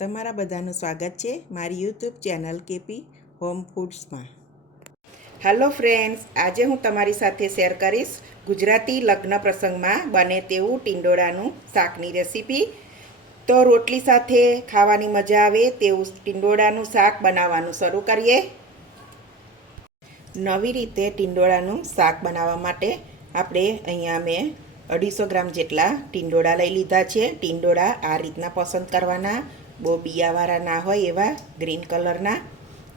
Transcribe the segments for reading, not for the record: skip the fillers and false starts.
તમારા બધાનું સ્વાગત છે મારી યુટ્યુબ ચેનલ કેપી હોમ ફૂડ્સમાં. હેલો ફ્રેન્ડ્સ, આજે હું તમારી સાથે શેર કરીશ ગુજરાતી લગ્ન પ્રસંગમાં બને તેવું ટીંડોળાનું શાકની રેસીપી. તો રોટલી સાથે ખાવાની મજા આવે તેવું ટીંડોળાનું શાક બનાવવાનું શરૂ કરીએ. નવી રીતે ટીંડોળાનું શાક બનાવવા માટે આપણે અહીંયા મેં 250 ગ્રામ જેટલા ટીંડોળા લઈ લીધા છે. ટીંડોળા આ રીતના પસંદ કરવાના, બહુ બિયાવાળા ના હોય એવા ગ્રીન કલરના,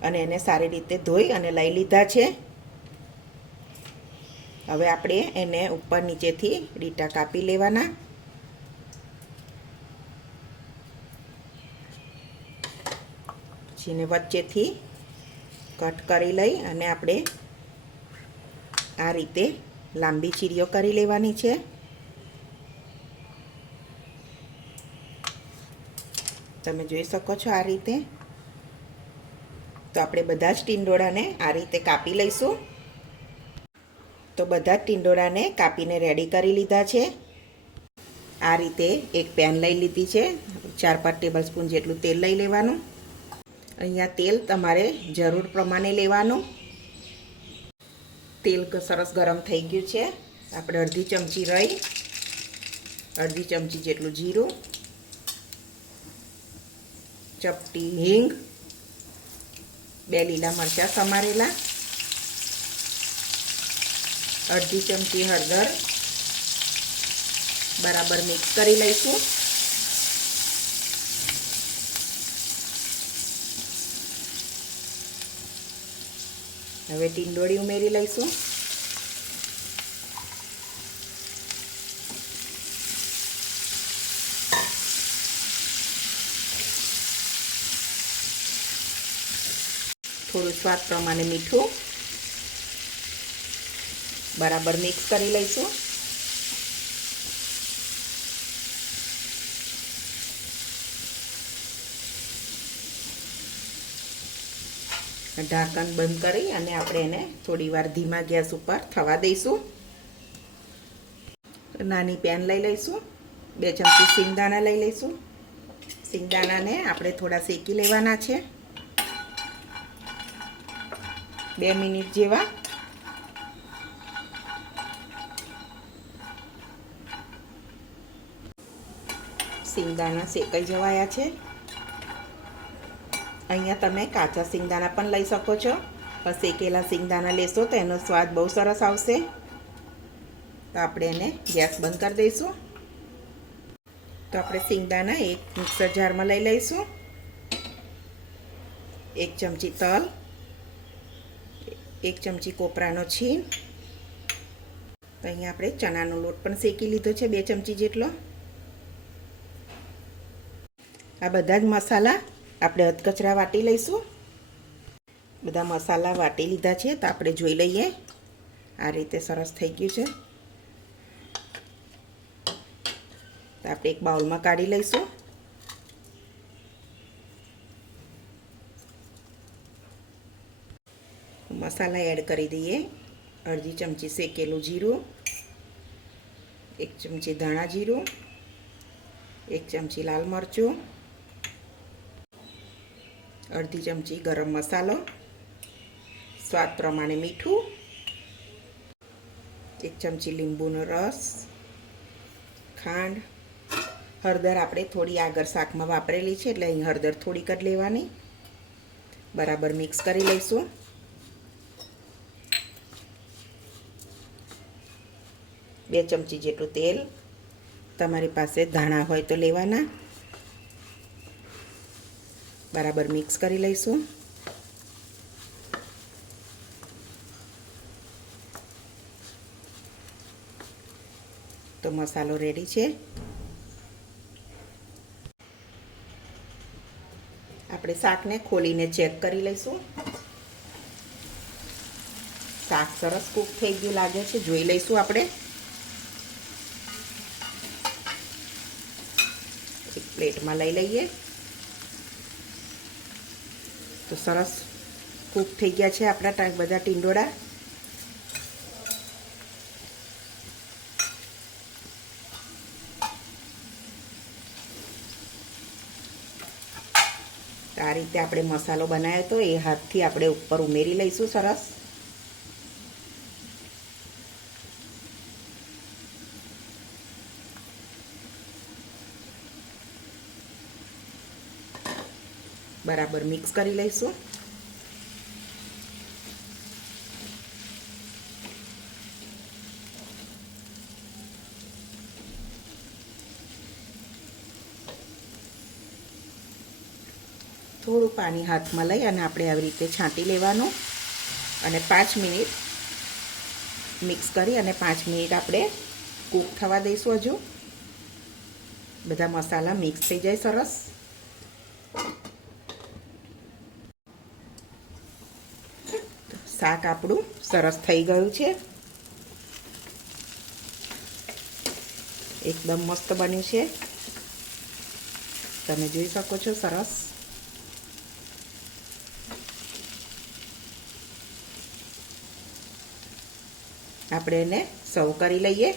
અને એને સારી રીતે ધોઈ અને લઈ લીધા છે. હવે આપણે એને ઉપર નીચેથી રીટા કાપી લેવાના. પછી એને વચ્ચેથી કટ કરી લઈ અને આપણે આ રીતે લાંબી ચીરીઓ કરી લેવાની છે. તમે જોઈ શકો છો આ રીતે. તો આપણે બધા જ ટીંડોળાને આ રીતે કાપી લઈશું. તો બધા જ ટીંડોળાને કાપીને રેડી કરી લીધા છે. આ રીતે એક પેન લઈ લીધી છે. 4-5 ટેબલ સ્પૂન જેટલું તેલ લઈ લેવાનું. અહીંયા તેલ તમારે જરૂર પ્રમાણે લેવાનું. તેલ સરસ ગરમ થઈ ગયું છે. આપણે અડધી ચમચી રાઈ, અડધી ચમચી જેટલું જીરું, ચપટી હિંગ, 2 લીલા મરચાં સમારેલા, અડધી ચમચી હળદર બરાબર મિક્સ કરી લઈશું. હવે ટીંડોળી ઉમેરી લઈશું. થોડું સ્વાદ પ્રમાણે મીઠું બરાબર મિક્સ કરી લઈશું. ઢાંકણ બંધ કરી અને આપણે એને થોડી વાર ધીમા ગેસ ઉપર થવા દઈશું. નાની પેન લઈ લઈશું. 2 ચમચી સિંગદાણા લઈ લઈશું. સિંગદાણાને આપણે થોડા શેકી લેવાના છે, 2 મિનિટ જેવા. સિંગદાણા શેકાઈ જવાયા છે. અહીંયા તમે કાચા સિંગદાણા પણ લઈ શકો છો, પણ શેકેલા સિંગદાણા લેશો તો એનો સ્વાદ બહુ સરસ આવશે. તો આપણે એને ગેસ બંધ કરી દઈશું. તો આપણે સિંગદાણા એક મિક્સર જારમાં લઈ લઈશું. 1 ચમચી તલ, 1 ચમચી કોપરાનો છીણ. તો અહીંયા આપણે ચણાનો લોટ પણ શેકી લીધો છે, 2 ચમચી જેટલો. આ બધા જ મસાલા આપણે અધકચરા વાટી લઈશું. બધા મસાલા વાટી લીધા છે. તો આપણે જોઈ લઈએ. આ રીતે સરસ થઈ ગયું છે. તો આપણે એક બાઉલમાં કાઢી લઈશું. મસાલા એડ કરી દઈએ. અડધી ચમચી શેકેલું જીરું, 1 ચમચી ધાણા જીરું, 1 ચમચી લાલ મરચું, અડધી ચમચી ગરમ મસાલો, સ્વાદ પ્રમાણે મીઠું, 1 ચમચી લીંબુનો રસ, ખાંડ, હળદર આપણે થોડી આગળ શાકમાં વાપરેલી છે એટલે અહીં હળદર થોડીક જ લેવાની. બરાબર મિક્સ કરી લઈશું. બે ચમચી જેટલું તેલ, તમારી પાસે ધાણા હોય તો લેવાના. બરાબર મિક્સ કરી લઈશું. તો મસાલો રેડી છે. આપણે શાકને ખોલીને ચેક કરી લઈશું. શાક સરસ કૂક થઈ ગયું લાગે છે, જોઈ લઈશું આપણે. એક પ્લેટમાં લઈ લઈએ. તો સરસ કૂક થઈ ગયા છે આપણા બધા ટીંડોળા. આ રીતે આપણે મસાલો બનાવ્યો હતો એ હાથથી આપણે ઉપર ઉમેરી લઈશું. સરસ બરાબર મિક્સ કરી લઈશું. થોડું પાણી હાથમાં લઈ અને આપણે આવી રીતે છાંટી લેવાનું અને 5 મિનિટ મિક્સ કરી અને 5 મિનિટ આપણે કૂક થવા દઈશું. હજુ બધા મસાલા મિક્સ થઈ જાય સરસ. શાક આપણું સરસ થઈ ગયું છે. એકદમ મસ્ત બન્યું છે. તમે જોઈ શકો છો. સરસ આપણે એને સર્વ કરી લઈએ.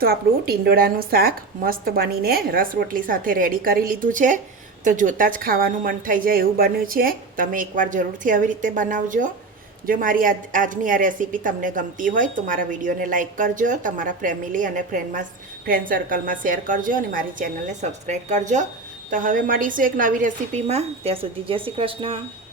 તો આપણું ટીંડોળાનું શાક મસ્ત બનીને રસ રોટલી સાથે રેડી કરી લીધું છે. તો જોતાં જ ખાવાનું મન થઈ જાય એવું બન્યું છે. તમે એકવાર જરૂરથી આવી રીતે બનાવજો. જો મારી આજની આ રેસીપી તમને ગમતી હોય તો મારા વિડીયોને લાઇક કરજો, તમારા ફેમિલી અને ફ્રેન્ડ સર્કલમાં શેર કરજો અને મારી ચેનલને સબસ્ક્રાઈબ કરજો. તો હવે મળીશું એક નવી રેસીપીમાં. ત્યાં સુધી જય શ્રી કૃષ્ણ.